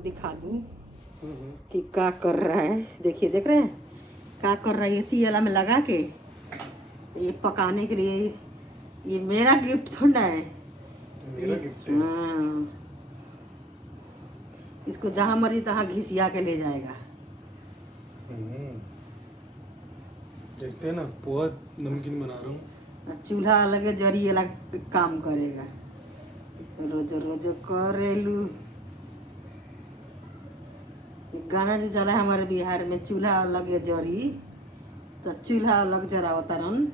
दिखा दूँ कि क्या कर रहा है। देखिए, देख रहे हैं क्या कर रहा है। एसी वाला में लगा के ये पकाने के लिए, ये मेरा गिफ्ट थोड़ा है, मेरा गिफ्ट है। हाँ, इसको जहाँ मर्जी तहाँ घिसिया के ले जाएगा। देखते हैं ना, पोहा नमकीन बना रहा हूँ। चूल्हा अलग जरी अलग काम करेगा। रोज रोज करेलू गाना जो चला है हमारे बिहार में, चूल्हा अलग है जरी तो चूल्हा अलग जरावता रन।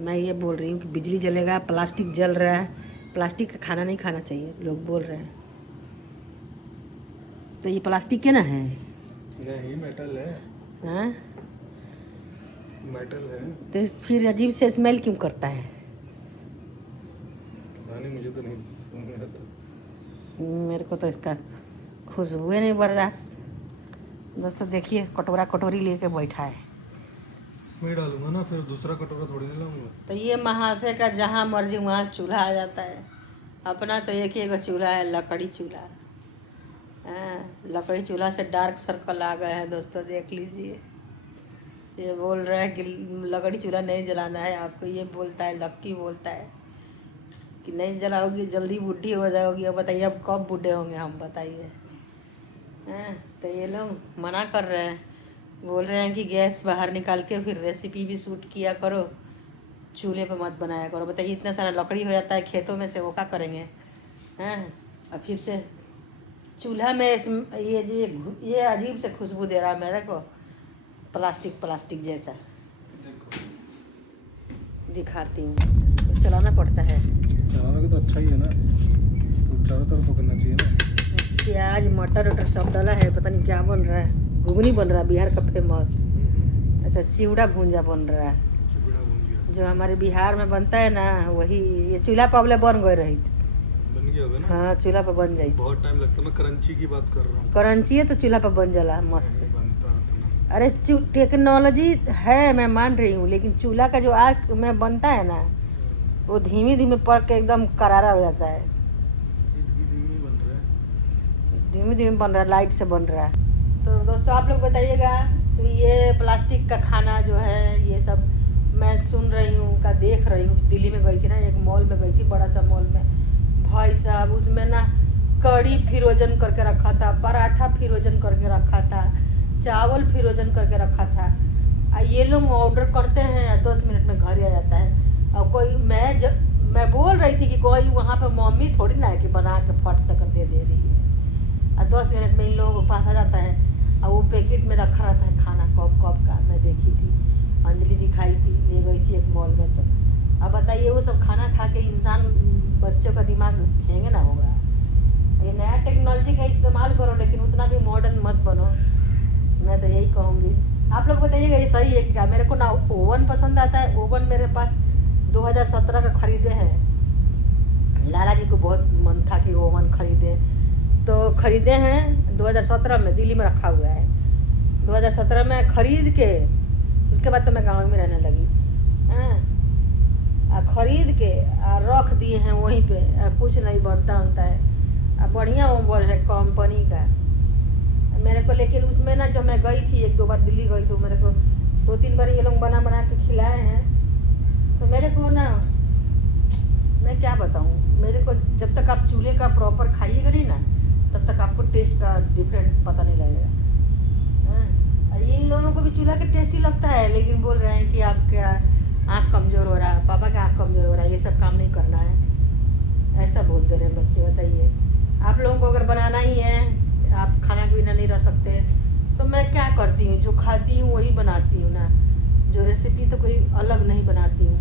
मैं ये बोल रही हूँ कि बिजली जलेगा, प्लास्टिक जल रहा है, प्लास्टिक का खाना नहीं खाना चाहिए, लोग बोल रहे हैं। तो ये प्लास्टिक के ना है? नहीं, मेटल है। हाँ, मेटल है। तो फिर अजीब से स्मेल क्यों करता है? पता नहीं, मुझे तो नहीं समझ में आता। मेरे को तो इसका खुशबू नहीं बर्दाश्त। दोस्तों देखिए, कटोरा कटोरी लेके बैठा है। इसमें डालूंगा ना, फिर दूसरा कटोरा थोड़ी नहीं लाऊंगा। तो ये महाशय का जहाँ मर्जी वहाँ चूल्हा आ जाता है। अपना तो एक ही एगो चूल्हा है, लकड़ी चूल्हा। हाँ, लकड़ी चूल्हा से डार्क सर्कल आ गए हैं दोस्तों, देख लीजिए। ये बोल रहा है कि लकड़ी चूल्हा नहीं जलाना है आपको, ये बोलता है, लक्की बोलता है कि नहीं जलाओगी जल्दी बूढ़ी हो जाओगी। अब बताइए, अब कब बूढ़े होंगे हम, बताइए। हाँ, तो ये लोग मना कर रहे हैं, बोल रहे हैं कि गैस बाहर निकाल के फिर रेसिपी भी शूट किया करो, चूल्हे पे मत बनाया करो। बताइए, इतना सारा लकड़ी हो जाता है खेतों में से, वो क्या करेंगे? हैं, और फिर से चूल्हा में ये अजीब से खुशबू दे रहा है मेरे को, प्लास्टिक जैसा। दिखाती हूँ, तो चलाना पड़ता है। चलाना तो अच्छा ही है ना, तो चारों तरफ पकड़ना चाहिए ना। प्याज मटर वटर सब डाला है, पता नहीं क्या बन रहा है। घुगनी बन रहा है, बिहार का फेमस। अच्छा, चिवड़ा भूंजा बन रहा है, जो हमारे बिहार में बनता है ना, वही। ये चूल्हा पर अबले बन गए रही, बन गया होगा ना? हाँ, चूल्हा पर बन जाई। बहुत टाइम लगता है, मैं करंची की बात कर रहा हूँ। करंची है तो चूल्हा पर बन जाला मस्त। नहीं बनता तो ना। अरे टेक्नोलॉजी है, मैं मान रही हूँ, लेकिन चूल्हा का जो आग में बनता है ना, वो धीमे धीमे पक के एकदम करारा हो जाता है। धीमे बन रहा है, धीमे धीमे बन रहा है, लाइट से बन रहा है। तो दोस्तों आप लोग बताइएगा, तो ये प्लास्टिक का खाना जो है, ये सब मैं सुन रही हूँ का देख रही हूँ। दिल्ली में गई थी ना, एक मॉल में गई थी, बड़ा सा मॉल में, भाई साहब उसमें ना कड़ी फिरोजन करके रखा था, पराठा फिरोजन करके रखा था, चावल फिरोजन करके रखा था। ये लोग ऑर्डर करते हैं, 10 मिनट में घर आ जाता है। और कोई मैं बोल रही थी कि कोई वहाँ पे मम्मी थोड़ी ना है कि बना के फट से कर दे रही है। और 10 मिनट में इन लोगों को पास आ जाता है, और वो पैकेट में रखा रहता है खाना कप का। मैं देखी थी, अंजलि दिखाई थी, ले गई थी एक मॉल में। तो अब बताइए, वो सब खाना खा के इंसान, बच्चों का दिमाग हैंगे ना होगा। ये नया टेक्नोलॉजी का इस्तेमाल करो, लेकिन उतना भी मॉडर्न मत बनो, मैं तो यही कहूँगी। आप लोग बताइएगा ये सही है क्या? मेरे को ना ओवन पसंद आता है। ओवन मेरे पास 2017 का खरीदे हैं। लाला जी को बहुत मन था कि ओवन खरीदे, तो खरीदे हैं 2017 में, दिल्ली में रखा हुआ है। 2017 में खरीद के, उसके बाद तो मैं गाँव में रहने लगी। हाँ, खरीद के रख दिए हैं वहीं पे, कुछ नहीं बनता है। बढ़िया ओवन है कंपनी का मेरे को। लेकिन उसमें ना, जब मैं गई थी 1-2 बार दिल्ली गई, तो मेरे को 2-3 बार ये लोग बना के खिलाए हैं। तो मेरे को ना, मैं क्या बताऊँ, मेरे को जब तक आप चूल्हे का प्रॉपर खाइएगा नहीं ना, तब तक आपको टेस्ट का डिफरेंट पता नहीं लगेगा। इन लोगों को भी चूल्हा का टेस्टी लगता है, लेकिन बोल रहे हैं कि आपका आँख कमज़ोर हो रहा है, पापा का आँख कमज़ोर हो रहा है, ये सब काम नहीं करना है, ऐसा बोलते रहे बच्चे। बताइए, आप लोगों को अगर बनाना ही है, आप खाना के बिना नहीं रह सकते, तो मैं क्या करती हूँ, जो खाती हूँ वही बनाती हूँ ना। जो रेसिपी तो कोई अलग नहीं बनाती हूँ।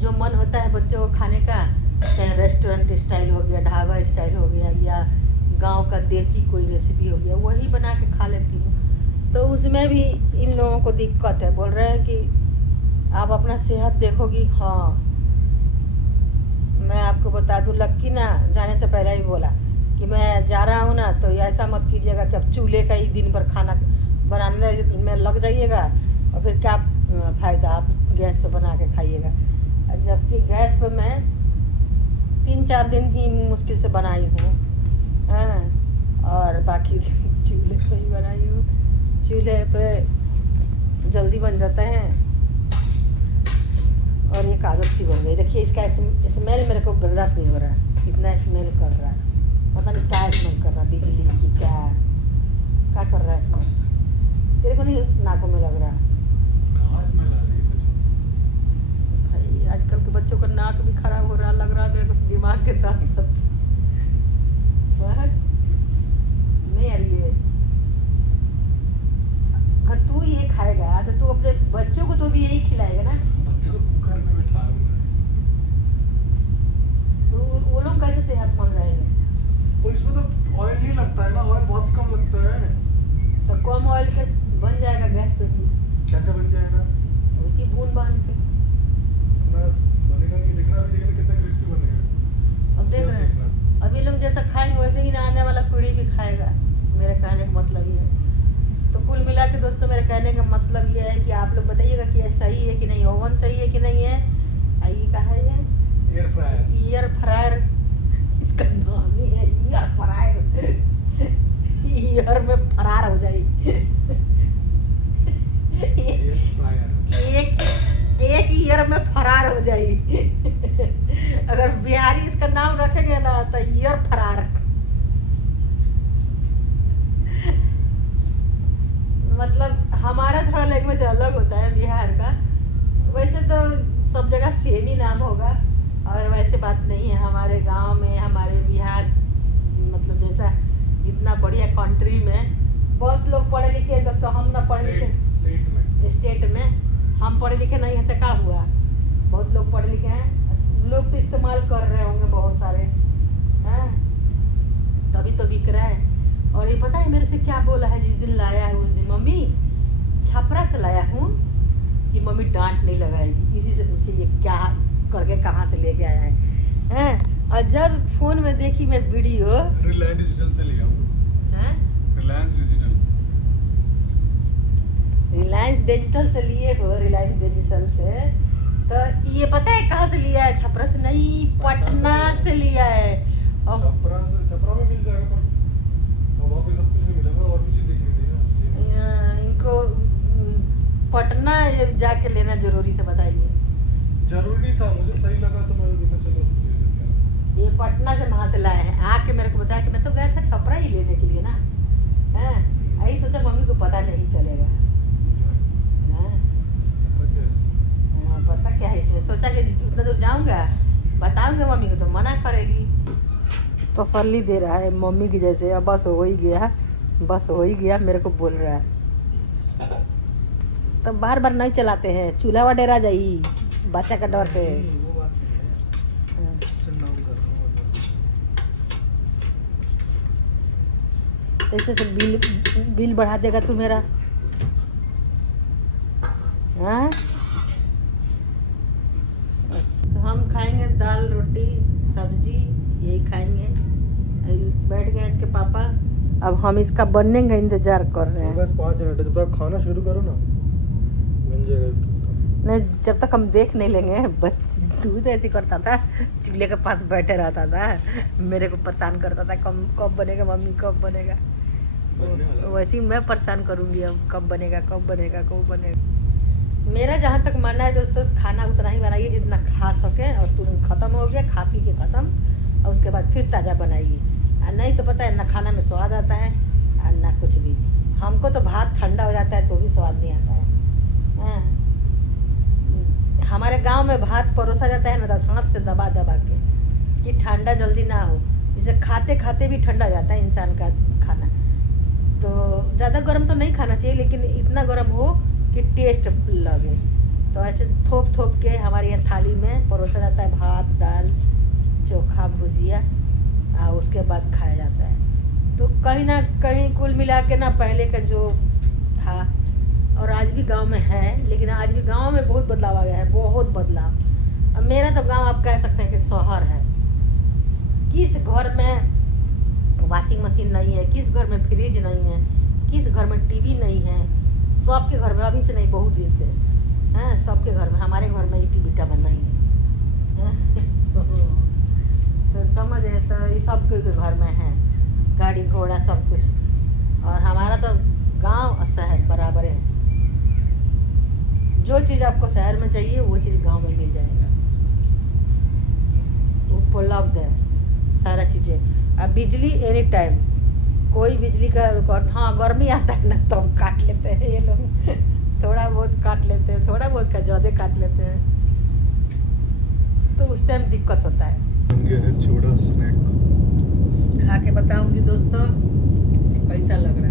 जो मन होता है बच्चों को खाने का, चाहे रेस्टोरेंट स्टाइल हो गया, ढाबा स्टाइल हो गया, या गांव का देसी कोई रेसिपी हो गया, वही बना के खा लेती हूँ। तो उसमें भी इन लोगों को दिक्कत है, बोल रहे हैं कि आप अपना सेहत देखोगी। हाँ, मैं आपको बता दूँ, लक्की ना जाने से पहले ही बोला कि मैं जा रहा हूँ ना, तो ऐसा मत कीजिएगा कि अब चूल्हे का ही दिन भर खाना बनाने में लग जाइएगा, और फिर क्या फ़ायदा, आप गैस पे बना के खाइएगा। जबकि गैस पे मैं 3-4 दिन ही मुश्किल से बनाई हूँ। हाँ, बाकी चूल्हे पे ही बनाई हूँ। चूल्हे पे जल्दी बन जाता है और एक आदत सी बन गई। देखिए इसका स्मेल मेरे को बर्दाश्त नहीं हो रहा, इतना स्मेल कर रहा है, पता नहीं क्या स्मेल कर रहा है, बिजली की क्या कर रहा है स्मेल, तेरे को नहीं नाकों में लग रहा? कहाँ स्मेल आ रही है? भाई आजकल के बच्चों का नाक भी खराब हो रहा लग रहा है मेरे को, दिमाग के साथ साथ। नहीं आ रही है। अगर तू ये खाएगा तो तू अपने बच्चों को तो भी यही खिलाएगा ना? बच्चों को कुकर में बैठा दूंगा। तो वो लोग कैसे सेहतमंद रहेंगे? तो इसमें तो ऑयल नहीं लगता है ना, ऑयल बहुत कम लगता है। तो कम ऑयल के बन जाएगा गैस पे भी। कैसे बन जाएगा? उसी बूंद बांध के। इतना बनेगा नहीं, देखना अभी, देखना कितना क्रिस्पी बनेगा। अब देख रहे हैं अभी लोग जैसा खाएंगे वैसे ही ना आने वाला पीढ़ी भी खाएगा। मेरे कहने का मतलब ये है। तो कुल मिला के दोस्तों मेरे कहने का मतलब ये है कि आप लोग बताइएगा कि ये सही है कि नहीं, ओवन सही है कि नहीं है। ये क्या है? ये एयर फ्रायर। एयर फ्रायर, इसका नाम ही है एयर फ्रायर। ईयर में फरार हो जाए। Air fryer. एक ईयर में फरार हो जाए। अगर बिहारी इसका नाम रखेंगे ना तो ईयर फरार। मतलब हमारा थोड़ा लैंग्वेज अलग होता है बिहार का, वैसे तो सब जगह सेम ही नाम होगा। और वैसे बात नहीं है, हमारे गांव में, हमारे बिहार मतलब जैसा जितना बढ़िया कंट्री में बहुत लोग पढ़े लिखे हैं दोस्तों। हम ना पढ़े लिखे स्टेट में हम पढ़े लिखे नहीं है तो क्या हुआ, बहुत लोग पढ़े लिखे हैं, लोग तो इस्तेमाल कर रहे होंगे बहुत सारे हैं, तभी तो बिक रहा है। और ये पता है मेरे से क्या बोला है जिस दिन लाया है उस दिन, मम्मी छपरा से लाया हूँ कि मम्मी डांट नहीं लगाएगी, इसी से पूछे ये क्या करके कहाँ से लेके आया है। और जब फोन में देखी मैं वीडियो, रिलायंस डिजिटल से लिया हूँ। रिलायंस डिजिटल। रिलायंस डिजिटल से लिए हो? रिलायंस डिजिटल से तो ये पता है कहाँ से लिया है? छपरा से नहीं, पटना से लिया है। और छपरा में मिल जाएगा, पर वहाँ पे सब कुछ नहीं मिलेगा और भी चीज़ देखनी थी ना। इनको पटना जाके लेना जरूरी था, बताइए। जरूरी था, मुझे सही लगा तो मैंने देखा चलो ले लेते हैं। ये पटना से वहाँ से लाए हैं, आके मेरे को बताया कि मैं तो गया था छपरा ही लेने के लिए ना। यही सोचा मम्मी को पता नहीं चलेगा। पता क्या है इसमें, सोचा कि उतना दूर जाऊंगा बताऊंगा मम्मी को तो मना करेगी। तसल्ली दे रहा है मम्मी की जैसे, अब बस हो ही गया, बस हो ही गया, मेरे को बोल रहा है। तो बार बार नहीं चलाते हैं, चूल्हा वा डेरा जाई बच्चा का डर से। वो बात नहीं है। फिर नाम कर रहा हूँ। ऐसे तो बिल बढ़ा देगा तू मेरा। हाँ तो हम खाएंगे दाल रोटी सब्जी, यही खाएंगे। बैठ गए इसके पापा, अब हम इसका बनने का इंतजार कर रहे हैं। बस 5 मिनट, जब तक खाना शुरू करो ना बन जाएगा। नहीं जब तक हम देख नहीं लेंगे, तू तो ऐसे करता था, चूल्हे के पास बैठे रहता था, मेरे को परेशान करता था कब बनेगा मम्मी, कब बनेगा। वैसे ही मैं परेशान करूँगी अब, कब बनेगा कब बनेगा कब बनेगा। मेरा जहाँ तक मानना है दोस्तों, खाना उतना ही बनाइए जितना खा सके, और तुरंत ख़त्म हो गया खा पी के ख़त्म, और उसके बाद फिर ताज़ा बनाइए। और नहीं तो पता है ना खाना में स्वाद आता है और ना कुछ भी। हमको तो भात ठंडा हो जाता है तो भी स्वाद नहीं आता है। हमारे गांव में भात परोसा जाता है ना तो हाथ से दबा दबा के कि ठंडा जल्दी ना हो, जिसे खाते खाते भी ठंडा जाता है इंसान का खाना। तो ज़्यादा गर्म तो नहीं खाना चाहिए, लेकिन इतना गर्म हो कि टेस्ट लगे। तो ऐसे थोप थोप के हमारे यहाँ थाली में परोसा जाता है भात दाल चोखा भुजिया, और उसके बाद खाया जाता है। तो कहीं ना कहीं कुल मिला के ना पहले का जो था और आज भी गांव में है, लेकिन आज भी गांव में बहुत बदलाव आ गया है, बहुत बदलाव। अब मेरा तो गांव आप कह सकते हैं कि शहर है। किस घर में वॉशिंग मशीन नहीं है, किस घर में फ्रिज नहीं है, किस घर में टीवी नहीं है। सबके घर में, अभी से नहीं बहुत दिन से हैं, सबके घर में। हमारे घर में ईटी बिटा में नहीं है। तो समझे, तो ये सबके घर में है। गाड़ी घोड़ा सब कुछ। और हमारा तो गांव और शहर बराबर है। जो चीज़ आपको शहर में चाहिए वो चीज़ गांव में मिल जाएगा, उपलब्ध है सारा चीज़ें। अब बिजली एनी टाइम, कोई बिजली का हाँ गर्मी आता है ना तो हम काट लेते हैं ये लोग थोड़ा बहुत काट लेते हैं, थोड़ा बहुत का ज़्यादा काट लेते हैं, तो उस टाइम दिक्कत होता है। ये है छोटा स्नैक। खा के बताऊंगी दोस्तों कि कैसा लग रहा है।